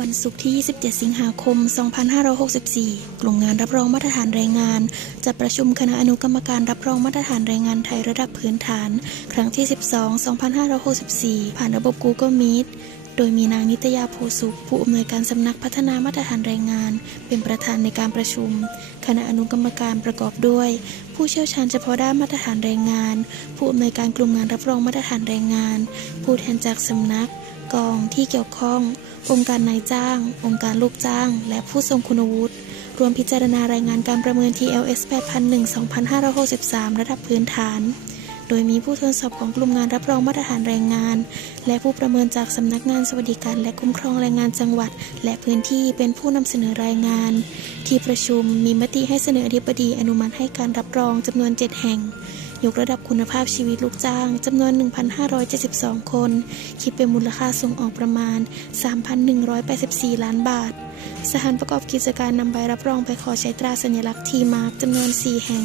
วันศุกร์ที่ 27 สิงหาคม 2564 กลุ่มงานรับรองมาตรฐานแรงงาน จะประชุมคณะอนุกรรมการรับรองมาตรฐานแรงงานไทยระดับพื้นฐาน ครั้งที่ 12 2564 ผ่านระบบ Google Meet โดยมีนางนิตยาโพสุข ผู้อำนวยการสำนักพัฒนามาตรฐานแรงงาน เป็นประธานในการประชุม คณะอนุกรรมการประกอบด้วย ผู้เชี่ยวชาญเฉพาะด้านมาตรฐานแรงงาน ผู้อำนวยการกลุ่มงานรับรองมาตรฐานแรงงาน ผู้แทนจากสำนัก กองที่เกี่ยวข้อง องค์การนายจ้าง องค์การลูกจ้าง และผู้ทรงคุณวุฒิรวมพิจารณารายงานการประเมิน TLS 8001 2563 ระดับพื้นฐาน โดยมีผู้ทดสอบของกลุ่มงานรับรองมาตรฐานแรงงาน และผู้ประเมินจากสำนักงานสวัสดิการและคุ้มครองแรงงานจังหวัด และพื้นที่เป็นผู้นำเสนอรายงาน ที่ประชุมมีมติให้เสนออธิบดีอนุมัติให้การรับรองจำนวน 7 แห่งยกระดับคุณภาพชีวิตลูกจ้าง จำนวน 1,572 คน คิดเป็นมูลค่าส่งออกประมาณ 3,184 ล้านบาท สถานประกอบกิจการนำใบรับรองไปขอใช้ตราสัญลักษณ์ทีมาร์กจำนวน 4 แห่ง